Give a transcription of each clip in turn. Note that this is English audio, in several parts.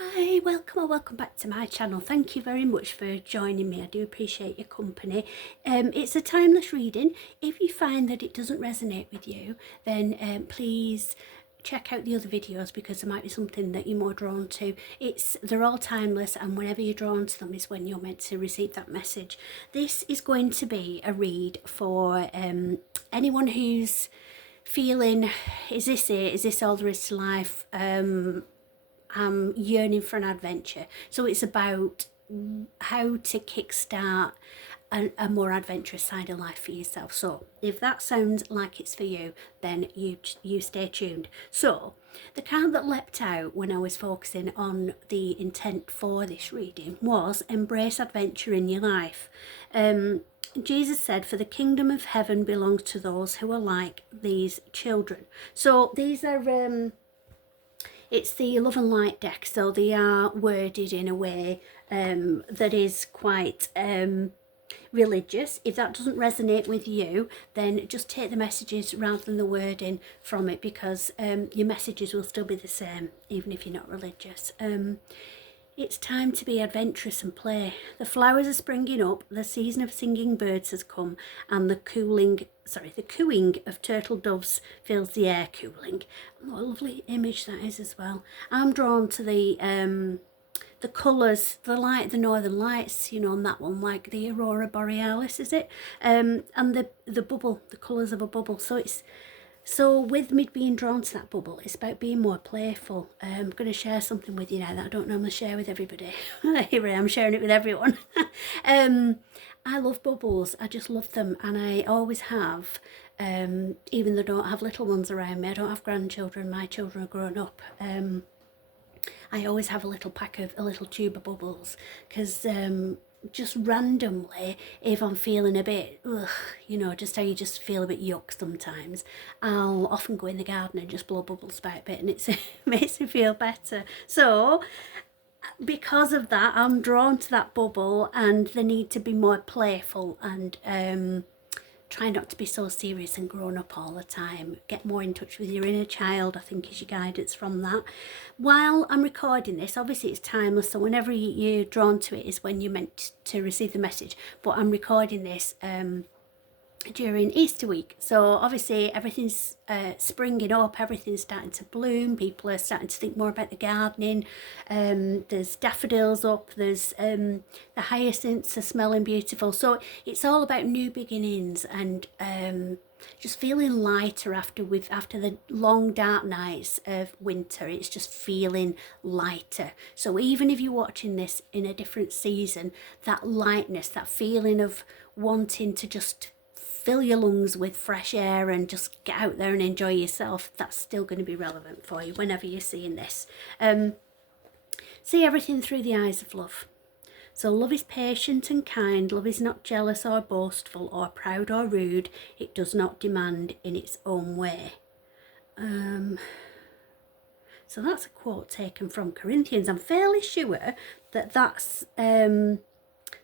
Hi, welcome or welcome back to my channel. Thank you very much for joining me. I do appreciate your company. It's a timeless reading. If you find that it doesn't resonate with you, then please check out the other videos because there might be something that you're more drawn to. They're all timeless, and whenever you're drawn to them is when you're meant to receive that message. This is going to be a read for anyone who's feeling, is this it? Is this all there is to life? I'm yearning for an adventure. So it's about how to kickstart a more adventurous side of life for yourself. So if that sounds like it's for you, then you stay tuned. So the card that leapt out when I was focusing on the intent for this reading was embrace adventure in your life. Jesus said, for the kingdom of heaven belongs to those who are like these children. So these are it's the Love and Light deck, so they are worded in a way that is quite religious. If that doesn't resonate with you, then just take the messages rather than the wording from it, because your messages will still be the same even if you're not religious. It's time to be adventurous and play. The flowers are springing up, the season of singing birds has come, and the cooing of turtle doves fills the air. Cooling. What a lovely image that is as well. I'm drawn to the colours, the northern lights, you know, on that one, like the aurora borealis, is it? And the bubble, the colours of a bubble. So with me being drawn to that bubble, it's about being more playful. I'm going to share something with you now that I don't normally share with everybody. Here I am sharing it with everyone. I love bubbles. I just love them, and I always have. Even though I don't have little ones around me, I don't have grandchildren. My children are grown up. I always have a little tube of bubbles, because just randomly, if I'm feeling a bit, you know, just how you just feel a bit yuck sometimes, I'll often go in the garden and just blow bubbles about a bit, and it makes me feel better. So because of that, I'm drawn to that bubble and the need to be more playful and try not to be so serious and grown up all the time. Get more in touch with your inner child, I think, is your guidance from that. While I'm recording this, obviously it's timeless, so whenever you're drawn to it is when you're meant to receive the message. But I'm recording this during Easter week, so obviously everything's springing up, everything's starting to bloom, people are starting to think more about the gardening. There's daffodils up, there's the hyacinths are smelling beautiful, so it's all about new beginnings and just feeling lighter after the long dark nights of winter. It's just feeling lighter. So even if you're watching this in a different season, that lightness, that feeling of wanting to just fill your lungs with fresh air and just get out there and enjoy yourself, that's still going to be relevant for you whenever you're seeing this. See everything through the eyes of love. So love is patient and kind. Love is not jealous or boastful or proud or rude. It does not demand in its own way. So that's a quote taken from Corinthians. I'm fairly sure that that's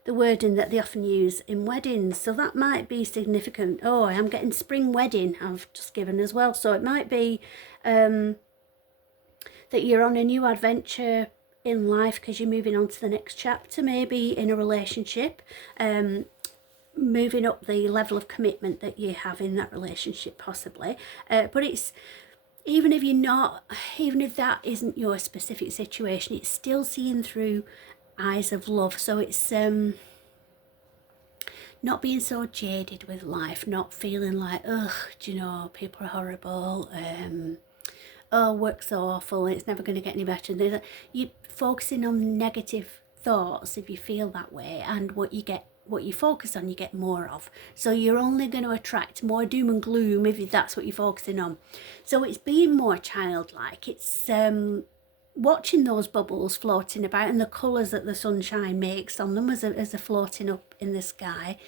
the wording that they often use in weddings, so that might be significant. Oh, I am getting spring wedding, I've just given as well, so it might be that you're on a new adventure in life because you're moving on to the next chapter, maybe in a relationship, moving up the level of commitment that you have in that relationship possibly. But it's, even if that isn't your specific situation, it's still seeing through eyes of love. So it's not being so jaded with life, not feeling like, ugh, do you know, people are horrible, oh, work's awful, it's never going to get any better. You're focusing on negative thoughts if you feel that way, and what you focus on, you get more of. So you're only going to attract more doom and gloom if that's what you're focusing on. So it's being more childlike. It's watching those bubbles floating about and the colours that the sunshine makes on them as they're floating up in the sky.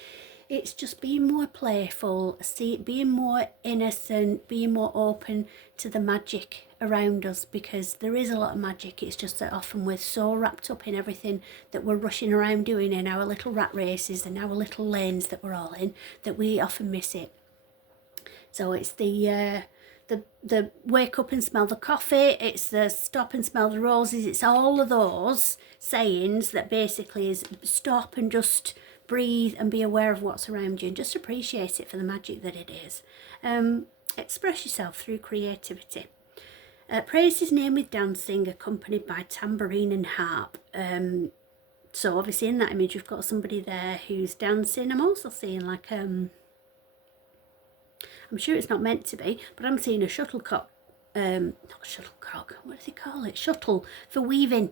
It's just being more playful, being more innocent, being more open to the magic around us, because there is a lot of magic. It's just that often we're so wrapped up in everything that we're rushing around doing in our little rat races and our little lanes that we're all in, that we often miss it. So it's the the wake up and smell the coffee, it's the stop and smell the roses, it's all of those sayings that basically is stop and just breathe and be aware of what's around you and just appreciate it for the magic that it is. Express yourself through creativity. Praise his name with dancing, accompanied by tambourine and harp. So obviously in that image we've got somebody there who's dancing. I'm also seeing like I'm sure it's not meant to be, but I'm seeing a shuttlecock. Not shuttlecock, what do they call it? Shuttle for weaving.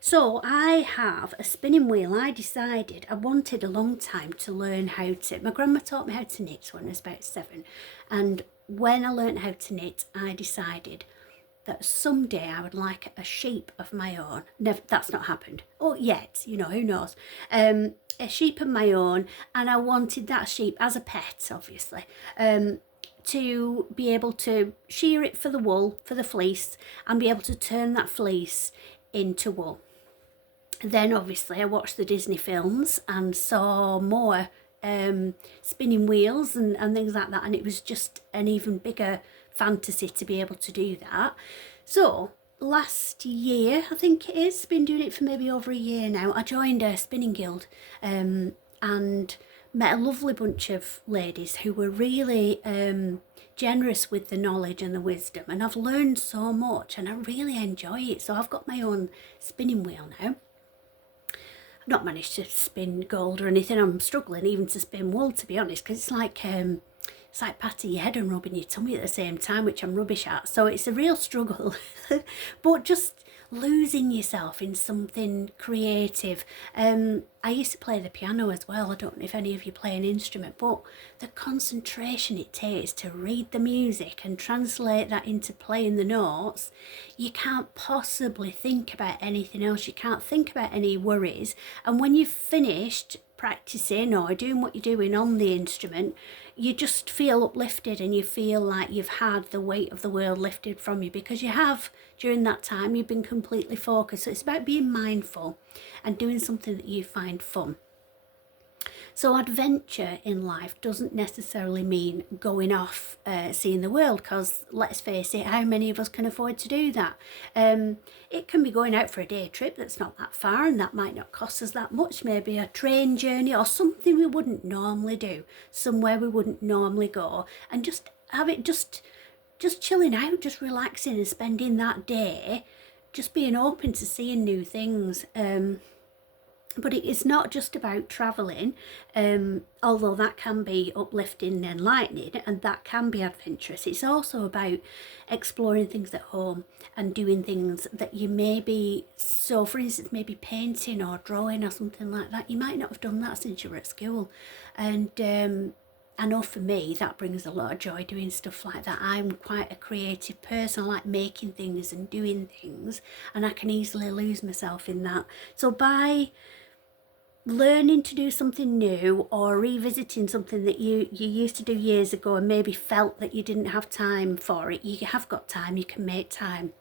So I have a spinning wheel. I decided I wanted a long time to learn how to. My grandma taught me how to knit when I was about 7, and when I learned how to knit, I decided that someday I would like a sheep of my own. Never, that's not happened. Oh, yet, you know, who knows? A sheep of my own, and I wanted that sheep as a pet, obviously, to be able to shear it for the wool, for the fleece, and be able to turn that fleece into wool. Then obviously I watched the Disney films and saw more spinning wheels and things like that, and it was just an even bigger fantasy to be able to do that. So last year, I think it is, been doing it for maybe over a year now, I joined a spinning guild and met a lovely bunch of ladies who were really generous with the knowledge and the wisdom, and I've learned so much and I really enjoy it. So I've got my own spinning wheel now. I've not managed to spin gold or anything. I'm struggling even to spin wool, to be honest, because it's like patting your head and rubbing your tummy at the same time, which I'm rubbish at. So it's a real struggle. But just losing yourself in something creative. I used to play the piano as well. I don't know if any of you play an instrument, but the concentration it takes to read the music and translate that into playing the notes, you can't possibly think about anything else. You can't think about any worries. And when you've finished practicing or doing what you're doing on the instrument, you just feel uplifted and you feel like you've had the weight of the world lifted from you, because you have, during that time, you've been completely focused. So it's about being mindful and doing something that you find fun. So adventure in life doesn't necessarily mean going off seeing the world, because let's face it, how many of us can afford to do that? It can be going out for a day trip that's not that far, and that might not cost us that much. Maybe a train journey or something we wouldn't normally do, somewhere we wouldn't normally go, and just have it just chilling out, just relaxing and spending that day just being open to seeing new things. But it's not just about travelling, although that can be uplifting and enlightening, and that can be adventurous. It's also about exploring things at home and doing things that you maybe, so for instance, maybe painting or drawing or something like that. You might not have done that since you were at school. And I know for me, that brings a lot of joy, doing stuff like that. I'm quite a creative person. I like making things and doing things, and I can easily lose myself in that. So by learning to do something new or revisiting something that you used to do years ago and maybe felt that you didn't have time for it, you have got time, you can make time.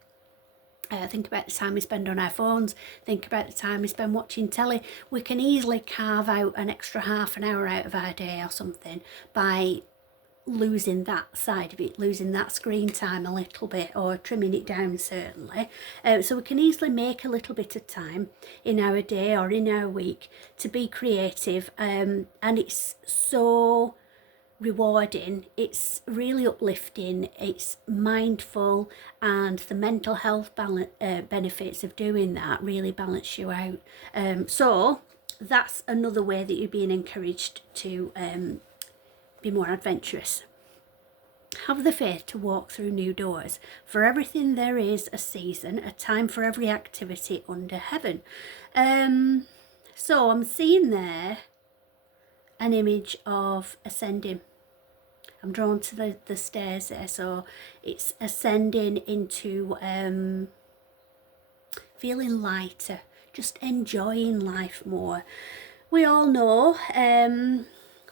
Think about the time we spend on our phones, think about the time we spend watching telly. We can easily carve out an extra half an hour out of our day or something by losing that side of it, losing that screen time a little bit, or trimming it down certainly. So we can easily make a little bit of time in our day or in our week to be creative, and it's so rewarding, it's really uplifting, it's mindful, and the mental health benefits of doing that really balance you out. So that's another way that you're being encouraged to be more adventurous. Have the faith to walk through new doors. For everything there is a season, a time for every activity under heaven. So I'm seeing there an image of ascending. I'm drawn to the stairs there, so it's ascending into feeling lighter, just enjoying life more. We all know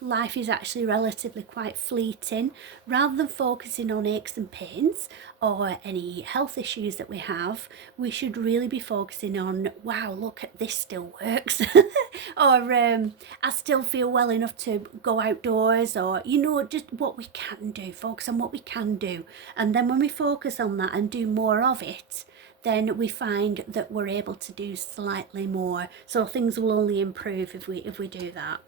life is actually relatively quite fleeting. Rather than focusing on aches and pains or any health issues that we have, we should really be focusing on, wow, look at this still works. Or I still feel well enough to go outdoors, or, you know, just what we can do, focus on what we can do. And then when we focus on that and do more of it, then we find that we're able to do slightly more. So things will only improve if we do that.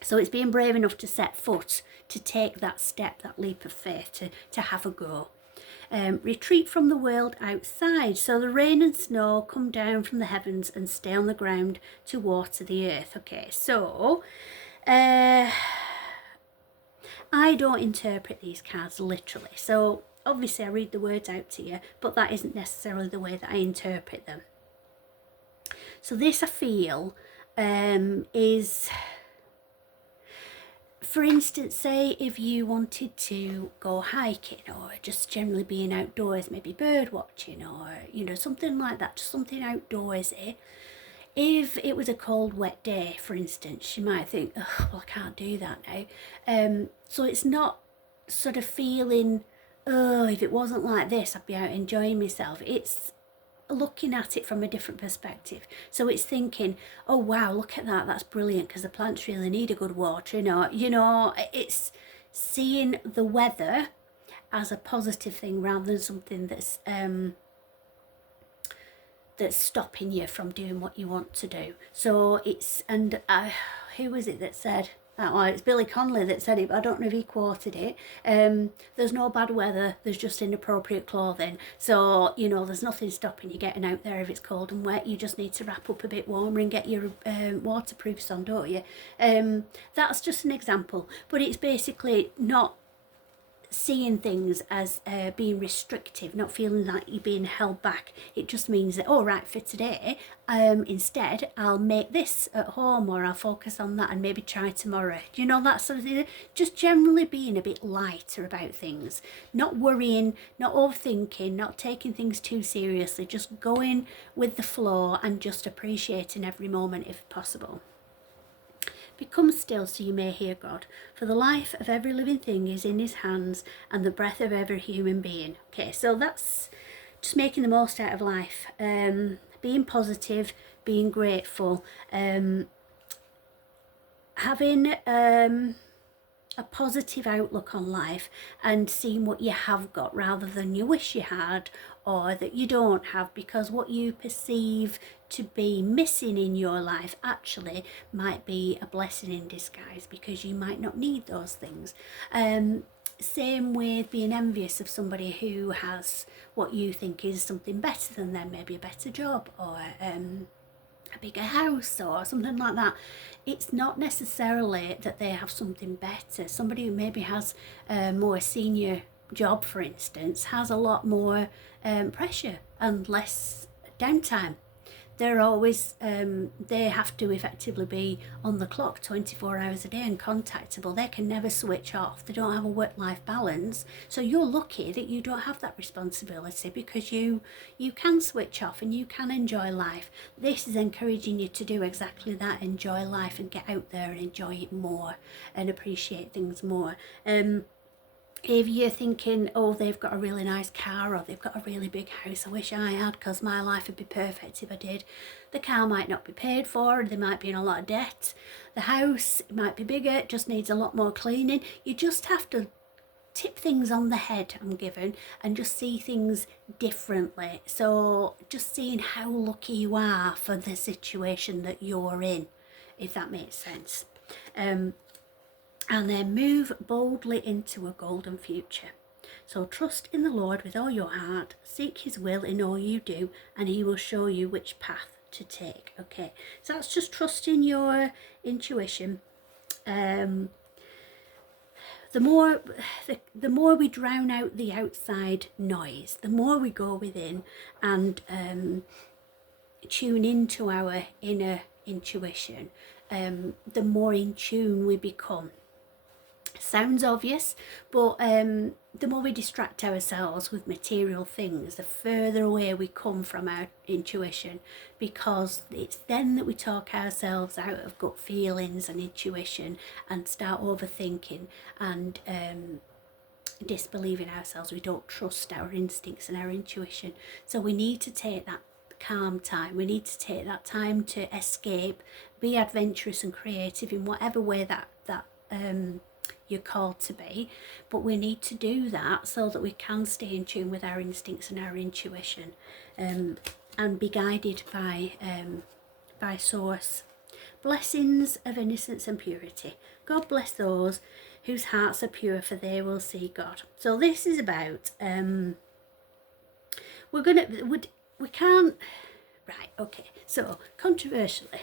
So it's being brave enough to set foot, to take that step, that leap of faith, to have a go. Retreat from the world outside. So the rain and snow come down from the heavens and stay on the ground to water the earth. Okay, so I don't interpret these cards literally. So obviously I read the words out to you, but that isn't necessarily the way that I interpret them. So this, I feel, is, for instance, say if you wanted to go hiking or just generally being outdoors, maybe bird watching or, you know, something like that, just something outdoorsy. If it was a cold, wet day, for instance, you might think, oh, well, I can't do that now. So it's not sort of feeling, oh, if it wasn't like this, I'd be out enjoying myself. It's looking at it from a different perspective. So it's thinking, oh wow, look at that, that's brilliant, because the plants really need a good watering. Or, you know, it's seeing the weather as a positive thing rather than something that's stopping you from doing what you want to do. So it's, and who was it that said, oh, it's Billy Connolly that said it, but I don't know if he quoted it. There's no bad weather, there's just inappropriate clothing. So, you know, there's nothing stopping you getting out there if it's cold and wet. You just need to wrap up a bit warmer and get your waterproofs on, don't you? That's just an example, but it's basically not seeing things as being restrictive, not feeling like you're being held back. It just means that, oh right, for today, instead I'll make this at home, or I'll focus on that and maybe try tomorrow. Do you know, that sort of thing? Just generally being a bit lighter about things, not worrying, not overthinking, not taking things too seriously, just going with the flow and just appreciating every moment if possible. Become still so you may hear God, for the life of every living thing is in his hands, and the breath of every human being. Okay, so that's just making the most out of life, being positive, being grateful, having a positive outlook on life and seeing what you have got rather than you wish you had or that you don't have, because what you perceive to be missing in your life actually might be a blessing in disguise, because you might not need those things. Same with being envious of somebody who has what you think is something better than them, maybe a better job or a bigger house or something like that. It's not necessarily that they have something better. Somebody who maybe has a more senior job, for instance, has a lot more pressure and less downtime. They're always, they have to effectively be on the clock 24 hours a day and contactable. They can never switch off. They don't have a work-life balance. So you're lucky that you don't have that responsibility, because you can switch off and you can enjoy life. This is encouraging you to do exactly that, enjoy life and get out there and enjoy it more and appreciate things more. If you're thinking, oh, they've got a really nice car or they've got a really big house, I wish I had, because my life would be perfect if I did. The car might not be paid for, they might be in a lot of debt. The house might be bigger, it just needs a lot more cleaning. You just have to tip things on the head, I'm given, and just see things differently. So just seeing how lucky you are for the situation that you're in, if that makes sense. And then move boldly into a golden future. So trust in the Lord with all your heart, seek his will in all you do, and he will show you which path to take. Okay, so that's just trusting your intuition. The more we drown out the outside noise, the more we go within and tune into our inner intuition, the more in tune we become. Sounds obvious, but the more we distract ourselves with material things, the further away we come from our intuition, because it's then that we talk ourselves out of gut feelings and intuition and start overthinking and disbelieving ourselves. We don't trust our instincts and our intuition. So we need to take that calm time. We need to take that time to escape, be adventurous and creative in whatever way that you're called to be, but we need to do that so that we can stay in tune with our instincts and our intuition, and be guided by source. Blessings of innocence and purity. God bless those whose hearts are pure, for they will see God. So this is about we can't. Right, okay, so controversially,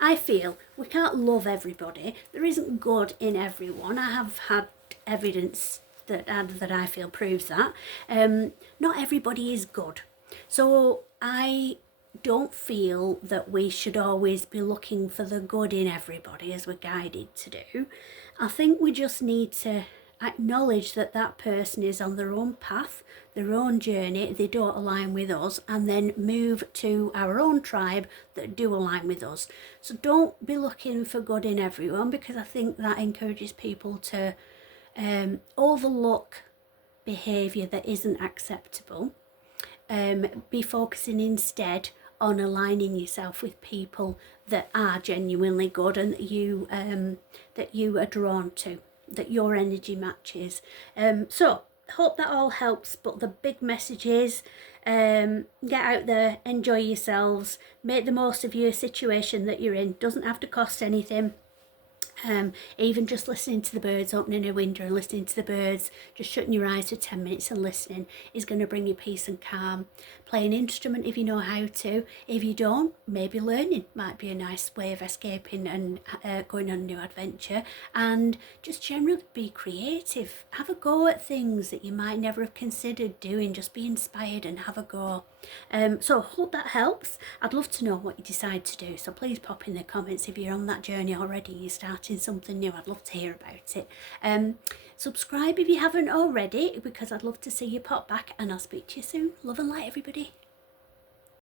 I feel we can't love everybody. There isn't good in everyone. I have had evidence that I feel proves that. Not everybody is good. So I don't feel that we should always be looking for the good in everybody as we're guided to do. I think we just need to acknowledge that that person is on their own path, their own journey, they don't align with us, and then move to our own tribe that do align with us. So don't be looking for good in everyone, because I think that encourages people to overlook behaviour that isn't acceptable. Be focusing instead on aligning yourself with people that are genuinely good and that you are drawn to, that your energy matches. So hope that all helps, but the big message is get out there, enjoy yourselves, make the most of your situation that you're in. Doesn't have to cost anything. Even just listening to the birds, opening a window and listening to the birds, just shutting your eyes for 10 minutes and listening is going to bring you peace and calm. Play an instrument if you know how to. If you don't, maybe learning might be a nice way of escaping and going on a new adventure. And just generally be creative. Have a go at things that you might never have considered doing. Just be inspired and have a go. So hope that helps. I'd love to know what you decide to do, so please pop in the comments if you're on that journey already, you're starting something new. I'd love to hear about it. Subscribe if you haven't already, because I'd love to see you pop back, and I'll speak to you soon. Love and light, everybody.